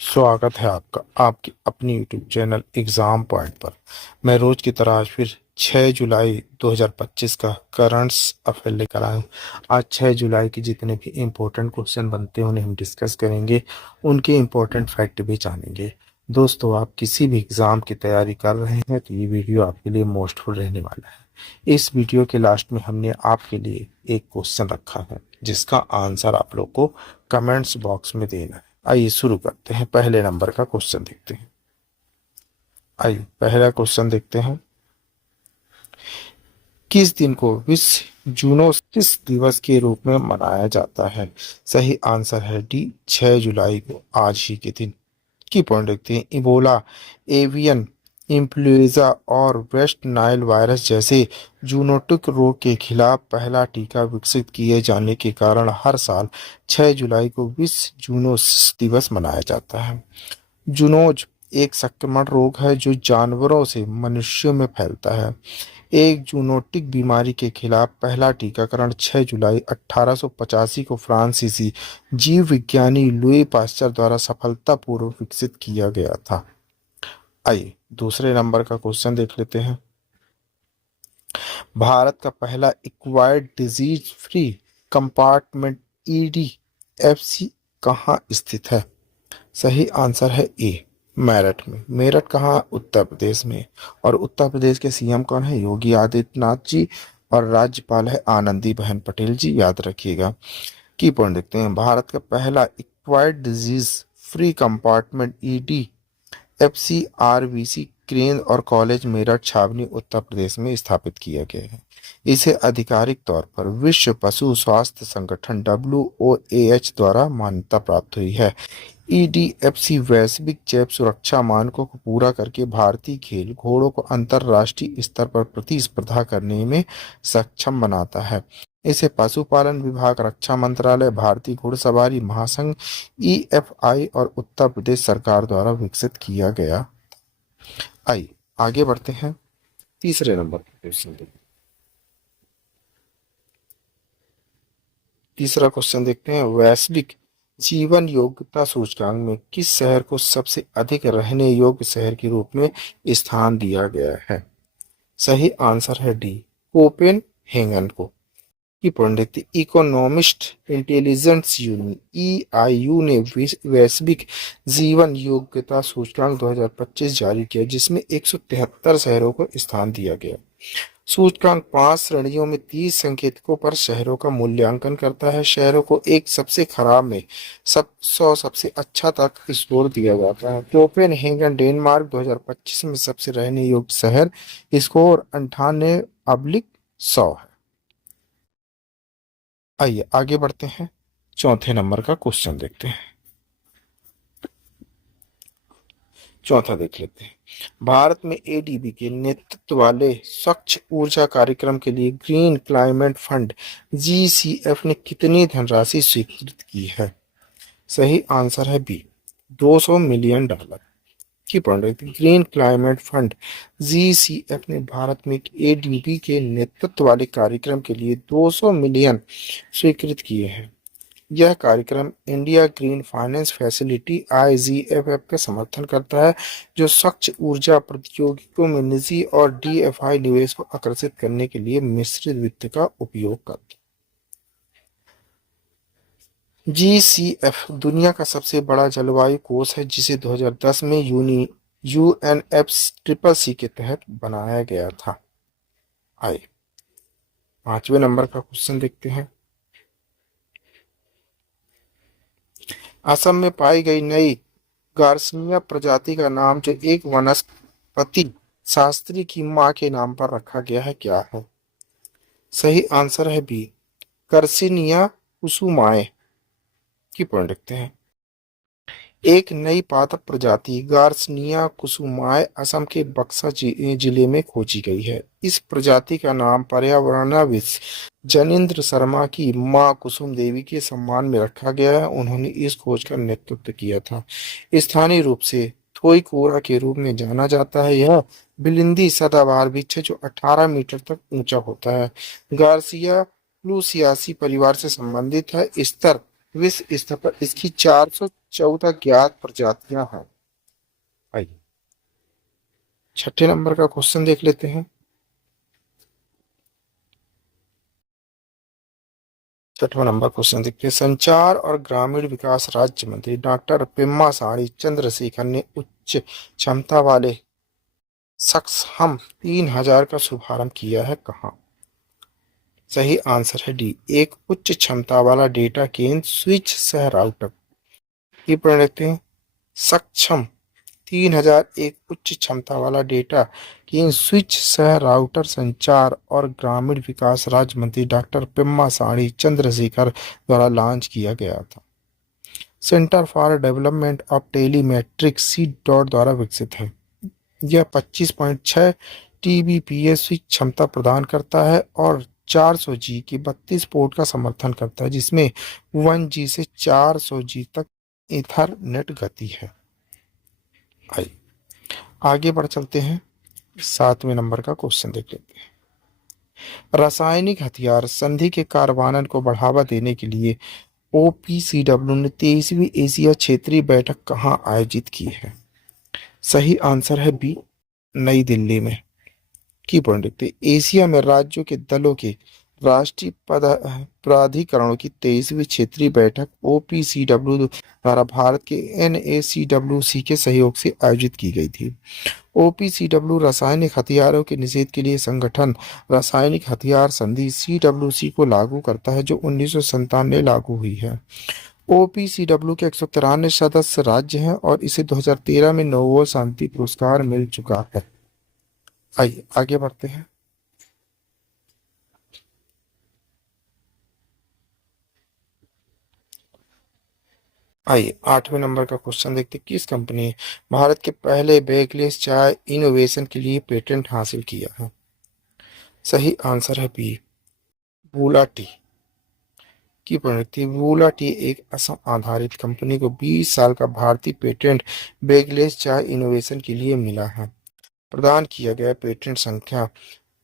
स्वागत है आपका आपकी अपनी यूट्यूब चैनल एग्ज़ाम पॉइंट पर। मैं रोज़ की तरह आज फिर 6 जुलाई 2025 का करंट्स अफेयर लेकर आया हूँ। आज 6 जुलाई के जितने भी इम्पोर्टेंट क्वेश्चन बनते हैं उन्हें हम डिस्कस करेंगे, उनके इम्पोर्टेंट फैक्ट भी जानेंगे। दोस्तों, आप किसी भी एग्ज़ाम की तैयारी कर रहे हैं तो ये वीडियो आपके लिए मोस्टफुल रहने वाला है। इस वीडियो के लास्ट में हमने आपके लिए एक क्वेश्चन रखा है जिसका आंसर आप लोग को कमेंट्स बॉक्स में देना है। आइए शुरू करते हैं। पहले नंबर का क्वेश्चन देखते हैं। आइए पहला क्वेश्चन देखते हैं। किस दिन को विश्व जूनोसिस दिवस के रूप में मनाया जाता है? सही आंसर है डी, 6 जुलाई को, आज ही के दिन। की पॉइंट देखते हैं। इबोला, एवियन इन्फ्लुएंजा और वेस्ट नाइल वायरस जैसे जूनोटिक रोग के खिलाफ पहला टीका विकसित किए जाने के कारण हर साल 6 जुलाई को विश्व जूनोसिस दिवस मनाया जाता है। जूनोज एक संक्रमण रोग है जो जानवरों से मनुष्यों में फैलता है। एक जूनोटिक बीमारी के खिलाफ पहला टीकाकरण 6 जुलाई 1885 को फ्रांसीसी जीव विज्ञानी लुई पास्चर द्वारा सफलतापूर्वक विकसित किया गया था। आइए दूसरे नंबर का क्वेश्चन देख लेते हैं। भारत का पहला acquired disease free compartment EDFC कहाँ स्थित है? सही आंसर है ए, मेरठ में। मेरठ कहाँ? उत्तर प्रदेश में। और उत्तर प्रदेश के CM कौन है? योगी आदित्यनाथ जी। और राज्यपाल है आनंदीबेन पटेल जी, याद रखिएगा। की पॉइंट देखते हैं। भारत का पहला acquired disease free compartment EDFC crane और कॉलेज मेरठ छावनी उत्तर प्रदेश में स्थापित किया गया है। इसे आधिकारिक तौर पर विश्व पशु स्वास्थ्य संगठन WOAH द्वारा मान्यता प्राप्त हुई है। EDFC वैश्विक जैव सुरक्षा मानकों को पूरा करके भारतीय खेल घोड़ों को अंतर्राष्ट्रीय स्तर पर प्रतिस्पर्धा करने में सक्षम बनाता है। इसे पशुपालन विभाग, रक्षा मंत्रालय, भारतीय घुड़सवारी महासंघ EFI और उत्तर प्रदेश सरकार द्वारा विकसित किया गया। आइए आगे बढ़ते हैं। तीसरे नंबर का क्वेश्चन देखते हैं। तीसरा क्वेश्चन देखते हैं। वैश्विक जीवन योग्यता सूचकांक में किस शहर को सबसे अधिक रहने योग्य शहर के रूप में स्थान दिया गया है? सही आंसर है डी, कोपेनहेगन को। की पॉइंट देखते। इकोनॉमिस्ट इंटेलिजेंस यूनियन EIU ने वैश्विक जीवन योग्यता सूचकांक 2025 जारी किया जिसमें 173 शहरों को स्थान दिया गया। सूचकांक 5 श्रेणियों में 30 संकेतकों पर शहरों का मूल्यांकन करता है। शहरों को एक सबसे खराब में 100 सबसे अच्छा तक स्कोर दिया जाता है। कोपेनहेगन डेनमार्क 2025 में सबसे रहने योग्य शहर, स्कोर 98/100 है। आइए आगे बढ़ते हैं। चौथे नंबर का क्वेश्चन देखते हैं। चौथा देख लेते हैं। भारत में ADB के नेतृत्व वाले स्वच्छ ऊर्जा कार्यक्रम के लिए ग्रीन क्लाइमेट फंड GCF ने कितनी धनराशि स्वीकृत की है? सही आंसर है बी, $200 मिलियन की point. Green climate fund GCF ने भारत में ADB के नेतृत्व वाले कार्यक्रम के लिए 200 मिलियन स्वीकृत किए हैं। यह कार्यक्रम India green finance facility IGFF का समर्थन करता है जो स्वच्छ ऊर्जा प्रौद्योगिकियों में निजी और DFI निवेश को आकर्षित करने के लिए मिश्रित वित्त का उपयोग करता है। GCF दुनिया का सबसे बड़ा जलवायु कोष है जिसे 2010 में UNFCCC के तहत बनाया गया था। आइए पांचवें नंबर का क्वेश्चन देखते हैं। असम में पाई गई नई गार्सिनिया प्रजाति का नाम जो एक वनस्पति शास्त्री की मां के नाम पर रखा गया है क्या है? सही आंसर है बी, कर्सिनिया कुसुमाए। की पॉइंट देखते हैं। एक नई पादप प्रजाति गार्सिनिया कुसुमाए असम के बक्सा जिले में खोजी गई है। इस प्रजाति का नाम पर्यावरणविद जनिंद्र शर्मा की मां कुसुम देवी के सम्मान में रखा गया है। उन्होंने इस खोज का नेतृत्व किया था। स्थानीय रूप से थोईकोरा के रूप में जाना जाता है। यह बिलिंदी सदाबहार वृक्ष है जो 18 मीटर तक ऊंचा होता है। गार्सिया लूसियासी परिवार से संबंधित है। स्तर विश्व स्तर पर इसकी 414 ज्ञात प्रजातियां हैं। आइए छठे नंबर का क्वेश्चन देख लेते हैं। छठवां नंबर क्वेश्चन देखते हैं। संचार और ग्रामीण विकास राज्य मंत्री डॉक्टर पेम्मासानी चंद्रशेखर ने उच्च क्षमता वाले सक्षम 3000 का शुभारंभ किया है कहाँ? सही आंसर है डी, एक उच्च क्षमता वाला डेटा केंद्र स्विच सह राउटर। ये पढ़ लेते हैं। सक्षम 3000 एक उच्च क्षमता वाला डेटा केंद्र स्विच सह राउटर संचार और ग्रामीण विकास राज्य मंत्री डॉक्टर पेम्मासानी चंद्रशेखर द्वारा लॉन्च किया गया था। Centre for development of telemetric C dot द्वारा विकसित है। यह 25.6 टीबीपीएस की क्षमता प्रदान करता है और 400G की 32 पोर्ट का समर्थन करता है, जिसमें 1G से 400G तक ईथरनेट गति है। आइए आगे बढ़ चलते हैं। 7वें नंबर का क्वेश्चन देख लेते हैं। रासायनिक हथियार संधि के कार्यान्वयन को बढ़ावा देने के लिए OPCW ने 23वीं एशिया क्षेत्रीय बैठक कहाँ आयोजित की है? सही आंसर है बी, नई दिल्ली में। की पॉइंट देखते हैं। एशिया में राज्यों के दलों के राष्ट्रीय प्राधिकरणों की 23वीं क्षेत्रीय बैठक OPCW द्वारा भारत के NACWC के सहयोग से आयोजित की गई थी। OPCW रासायनिक हथियारों के निषेध के लिए संगठन रासायनिक हथियार संधि CWC को लागू करता है, जो 1997 में लागू हुई है। OPCW के 193 सदस्य राज्य हैं और इसे 2013 में नोबेल शांति पुरस्कार मिल चुका है। आइए आगे बढ़ते हैं। आइए 8वें नंबर का क्वेश्चन देखते हैं। किस कंपनी ने भारत के पहले बैगलेस चाय इनोवेशन के लिए पेटेंट हासिल किया है? सही आंसर है बी, बूला टी। की प्रवृत्ति बूला टी एक असम आधारित कंपनी को 20 साल का भारतीय पेटेंट बैगलेस चाय इनोवेशन के लिए मिला है। प्रदान किया गया पेटेंट संख्या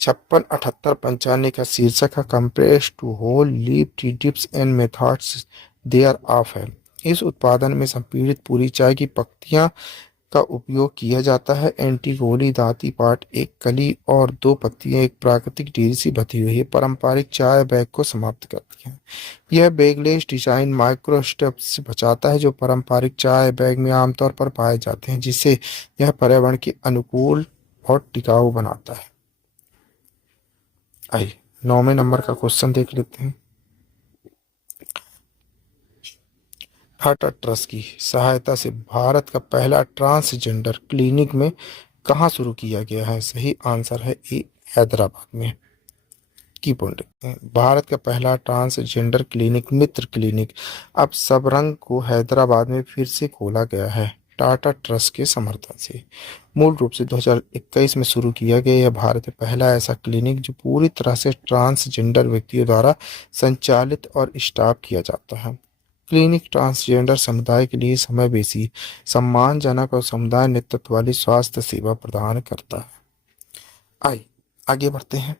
567895 का शीर्षक है compress to whole leaf tea tips and methods thereof है। इस उत्पादन में संपीड़ित पूरी चाय की पत्तियां का उपयोग किया जाता है। एंटीगोली दांती पाट एक कली और दो पत्तियां एक प्राकृतिक डेयरी से बधी हुई है पारंपरिक चाय बैग को समाप्त करती है। यह बैगलेस डिजाइन माइक्रो स्टेप्स से बचाता है जो पारंपरिक चाय बैग में आमतौर पर पाए जाते हैं, जिससे यह पर्यावरण के अनुकूल और टिकाऊ बनाता है। आइए 9वें नंबर का क्वेश्चन देख लेते हैं। टाटा ट्रस्ट की सहायता से भारत का पहला ट्रांसजेंडर क्लिनिक में कहाँ शुरू किया गया है? सही आंसर है ए, हैदराबाद में। की पॉइंट भारत का पहला ट्रांसजेंडर क्लिनिक मित्र क्लिनिक अब सबरंग को हैदराबाद में फिर से खोला गया है टाटा ट्रस्ट के समर्थन से। मूल रूप से 2021 में शुरू किया गया यह भारत में पहला ऐसा क्लिनिक जो पूरी तरह से ट्रांसजेंडर व्यक्तियों द्वारा संचालित और स्टाफ किया जाता है। क्लिनिक ट्रांसजेंडर समुदाय के लिए समावेशी, सम्मानजनक और समुदाय नेतृत्व वाली स्वास्थ्य सेवा प्रदान करता है। आइए आगे बढ़ते हैं।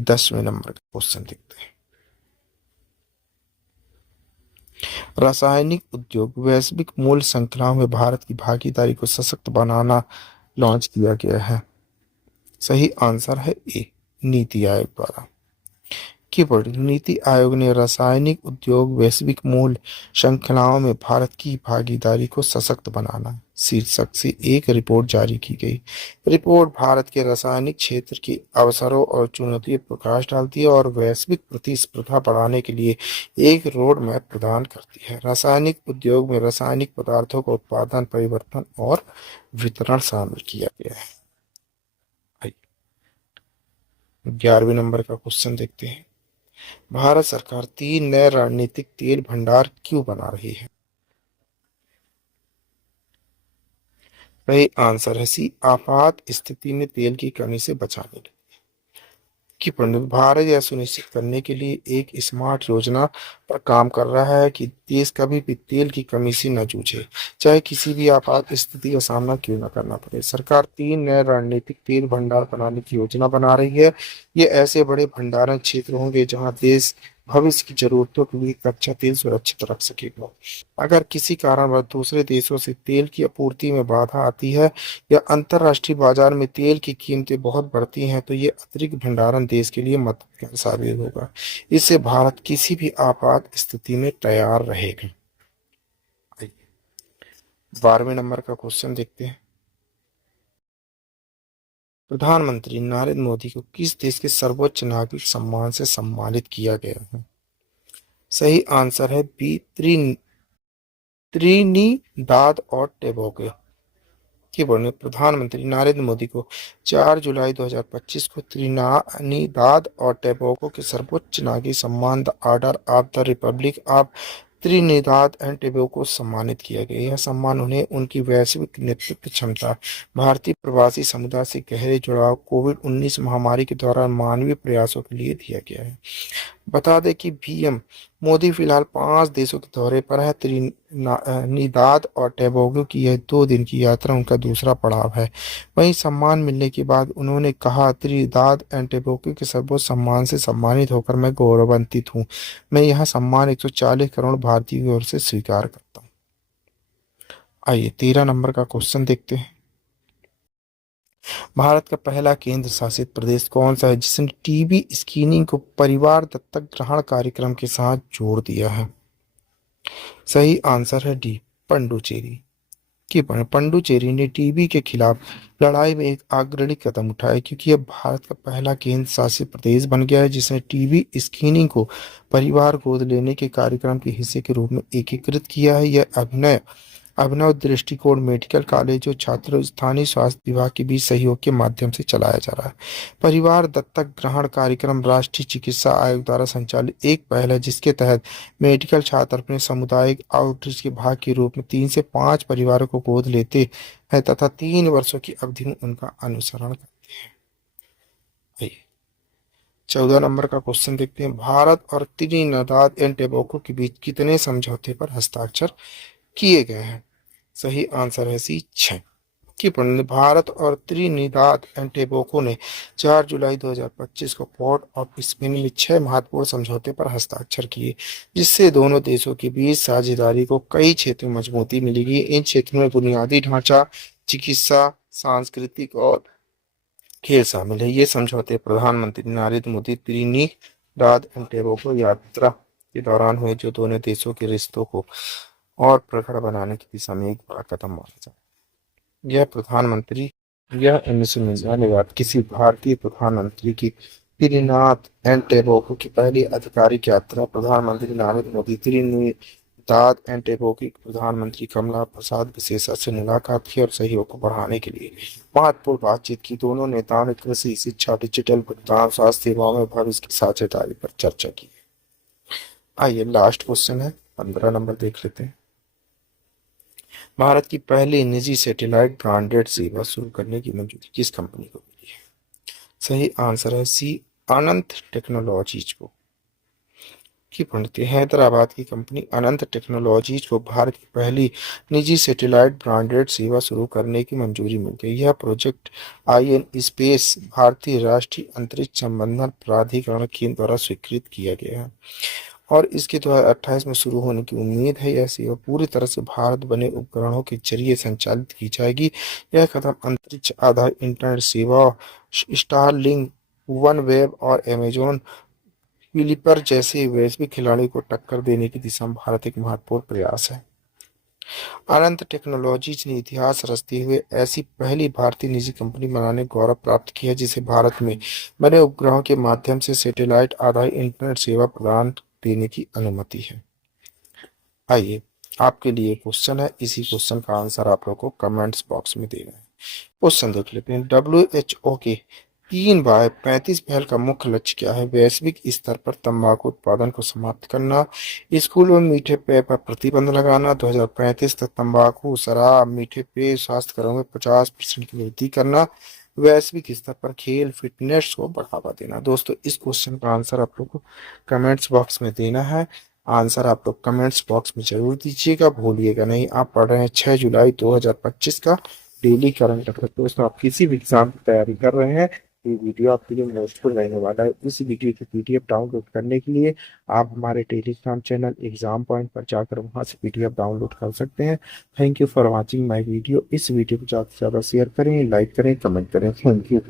10वें नंबर का क्वेश्चन देखते हैं। रासायनिक उद्योग वैश्विक मूल्य श्रृंखलाओं में भारत की भागीदारी को सशक्त बनाना लॉन्च किया गया है। सही आंसर है ए, नीति आयोग द्वारा। कीवर्ड नीति आयोग ने रासायनिक उद्योग वैश्विक मूल्य श्रृंखलाओं में भारत की भागीदारी को सशक्त बनाना शीर्षक से एक रिपोर्ट जारी की गई। रिपोर्ट भारत के रासायनिक क्षेत्र के अवसरों और चुनौतियों पर प्रकाश डालती है और वैश्विक प्रतिस्पर्धा बढ़ाने के लिए एक रोड मैप प्रदान करती है। रासायनिक उद्योग में रासायनिक पदार्थों का उत्पादन, परिवर्तन और वितरण शामिल किया गया है। 11वें नंबर का क्वेश्चन देखते हैं। भारत सरकार 3 नए रणनीतिक तेल भंडार क्यों बना रही है? सही आंसर है सी, आपात स्थिति में तेल की कमी से बचाने के कि भारत यह सुनिश्चित करने के लिए एक स्मार्ट योजना पर काम कर रहा है कि देश कभी भी तेल की कमी से न जूझे, चाहे किसी भी आपात स्थिति का सामना क्यों न करना पड़े। सरकार 3 नए रणनीतिक तेल भंडार बनाने की योजना बना रही है। ये ऐसे बड़े भंडारण क्षेत्र होंगे जहां देश भविष्य की जरूरतों के लिए कच्चा तेल सुरक्षित रख सकेगा। अगर किसी कारणवश दूसरे देशों से तेल की आपूर्ति में बाधा आती है या अंतर्राष्ट्रीय बाजार में तेल की कीमतें बहुत बढ़ती हैं, तो ये अतिरिक्त भंडारण देश के लिए मददगार साबित होगा। इससे भारत किसी भी आपात स्थिति में तैयार रहेगा। 12वें नंबर का क्वेश्चन देखते हैं। प्रधानमंत्री नरेंद्र मोदी को किस देश के सर्वोच्च नागरिक सम्मान से सम्मानित किया गया है? सही आंसर है बी, त्रिनिदाद और टोबैगो के बोलने प्रधानमंत्री नरेंद्र मोदी को 4 जुलाई 2025 को त्रिनिदाद और टोबैगो के सर्वोच्च नागरिक सम्मान the order of the Republic of Trinidad and Tobago को सम्मानित किया गया। यह सम्मान उन्हें उनकी वैश्विक नेतृत्व क्षमता, भारतीय प्रवासी समुदाय से गहरे जुड़ाव, कोविड-19 महामारी के दौरान मानवीय प्रयासों के लिए दिया गया है। बता दें कि पीएम मोदी फिलहाल 5 देशों के दौरे पर है। त्रिनिदाद और टोबैगो की यह 2 दिन की यात्रा उनका दूसरा पड़ाव है। वहीं सम्मान मिलने के बाद उन्होंने कहा, त्रिनिदाद एंड टोबैगो के सर्वोच्च सम्मान से सम्मानित होकर मैं गौरवान्वित हूँ। मैं यह सम्मान 140 करोड़ भारतीयों की ओर से स्वीकार करता हूँ। आइए 13 नंबर का क्वेश्चन देखते हैं। भारत का पहला केंद्र शासित प्रदेश कौन सा है जिसने टीबी स्क्रीनिंग को परिवार दत्तक ग्रहण कार्यक्रम के साथ जोड़ दिया है? सही आंसर है डी, पुडुचेरी। पुडुचेरी ने टीबी के खिलाफ लड़ाई में एक अग्रणी कदम उठाया, क्योंकि यह भारत का पहला केंद्र शासित प्रदेश बन गया है जिसने टीबी स्क्रीनिंग को परिवार गोद लेने के कार्यक्रम के हिस्से के रूप में एकीकृत किया है। यह अभिनव दृष्टिकोण मेडिकल कॉलेज और छात्रों, स्थानीय स्वास्थ्य विभाग के बीच सहयोग के माध्यम से चलाया जा रहा है। परिवार दत्तक ग्रहण कार्यक्रम राष्ट्रीय चिकित्सा आयोग द्वारा संचालित एक पहल है, जिसके तहत मेडिकल छात्र अपने सामुदायिक आउटरीच के भाग के रूप में 3 से 5 परिवारों को गोद लेते हैं तथा 3 वर्षों की अवधि में उनका अनुसरण करते हैं। 14 नंबर का क्वेश्चन देखते हैं। भारत और त्रिनिदाद एंड टोबैगो के बीच कितने समझौते पर हस्ताक्षर किए गए हैं? सही आंसर है सी, 6। भारत और त्रिनिदाद एंड टोबैगो ने 4 जुलाई 2025 को पोर्ट ऑफ स्पेन में 6 महत्वपूर्ण समझौते पर हस्ताक्षर किए, जिससे दोनों देशों के बीच साझेदारी को कई क्षेत्रों में मजबूती मिलेगी। इन क्षेत्रों में बुनियादी ढांचा, चिकित्सा, सांस्कृतिक और खेल शामिल है। ये समझौते प्रधानमंत्री Narendra Modi Trinidad and Tobago यात्रा के दौरान हुए, जो दोनों देशों के रिश्तों को और प्रखर बनाने की दिशा में एक बड़ा कदम माना जाता है। यह 1999 बाद किसी भारतीय प्रधानमंत्री की त्रिनिदाद एंड टोबैगो की पहली आधिकारिक यात्रा। प्रधानमंत्री Narendra Modi Trinidad and Tobago की प्रधानमंत्री कमला प्रसाद विशेषज्ञ से मुलाकात की और सहयोग को बढ़ाने के लिए महत्वपूर्ण बातचीत की। दोनों नेताओं ने कृषि, शिक्षा, डिजिटल भुगतान, स्वास्थ्य सेवाओं में भविष्य की साझेदारी पर चर्चा की। आइए लास्ट क्वेश्चन है, 15 नंबर देख लेते हैं। भारत की पहली निजी सैटेलाइट ब्रॉडबैंड सेवा शुरू करने की मंजूरी किस कंपनी को मिली है? सही आंसर है सी, अनंत टेक्नोलॉजीज को। हैदराबाद की कंपनी अनंत टेक्नोलॉजीज को भारत की पहली निजी सैटेलाइट ब्रॉडबैंड सेवा शुरू करने की मंजूरी मिल गई। यह प्रोजेक्ट आईएन स्पेस भारतीय राष्ट्रीय अंतरिक्ष संबंधन प्राधिकरण के द्वारा स्वीकृत किया गया है और इसके 2028 में शुरू होने की उम्मीद है। यह सेवा पूरी तरह से भारत बने उपकरणों के जरिए संचालित की जाएगी। यह कदम अंतरिक्ष आधारित इंटरनेट सेवा, स्टारलिंक, वन वेब और अमेजॉन विलिपर जैसे वैश्विक खिलाड़ियों को टक्कर देने की दिशा में भारत एक महत्वपूर्ण प्रयास है। अनंत टेक्नोलॉजीज ने इतिहास रचते हुए ऐसी पहली भारतीय निजी कंपनी बनाने गौरव प्राप्त किया है, जिसे भारत में बने उपग्रहों के माध्यम से सैटेलाइट आधारित इंटरनेट सेवा प्रदान देने की अनुमति है। आइए आपके लिए क्वेश्चन है, इसी क्वेश्चन का आंसर आप लोगों को कमेंट्स बॉक्स में देना है। क्वेश्चन देख लेते हैं। WHO के 3x35 पहल का मुख्य लक्ष्य क्या है? वैश्विक स्तर पर तंबाकू उत्पादन को समाप्त करना, स्कूलों में मीठे पेय पर प्रतिबंध लगाना, 2035 तक तंबाकू, शराब, मीठे पेय, स्वास्थ्य करों में 50% की वृद्धि करना, वैश्विक स्तर पर खेल फिटनेस को बढ़ावा देना। दोस्तों इस क्वेश्चन का आंसर आप लोग को कमेंट्स बॉक्स में देना है। आंसर आप लोग कमेंट्स बॉक्स में जरूर दीजिएगा, भूलिएगा नहीं। आप पढ़ रहे हैं 6 जुलाई 2025 का डेली करंट अफेयर। दोस्तों आप किसी भी एग्जाम की तैयारी कर रहे हैं ये वीडियो आपके लिए यूजफुल रहने वाला है। इस वीडियो की पीडीएफ डाउनलोड करने के लिए आप हमारे टेलीग्राम चैनल एग्जाम पॉइंट पर जाकर वहां से पीडीएफ डाउनलोड कर सकते हैं। Thank you for watching my video. इस वीडियो को ज़्यादा से ज़्यादा शेयर करें, लाइक करें, कमेंट करें। Thank you.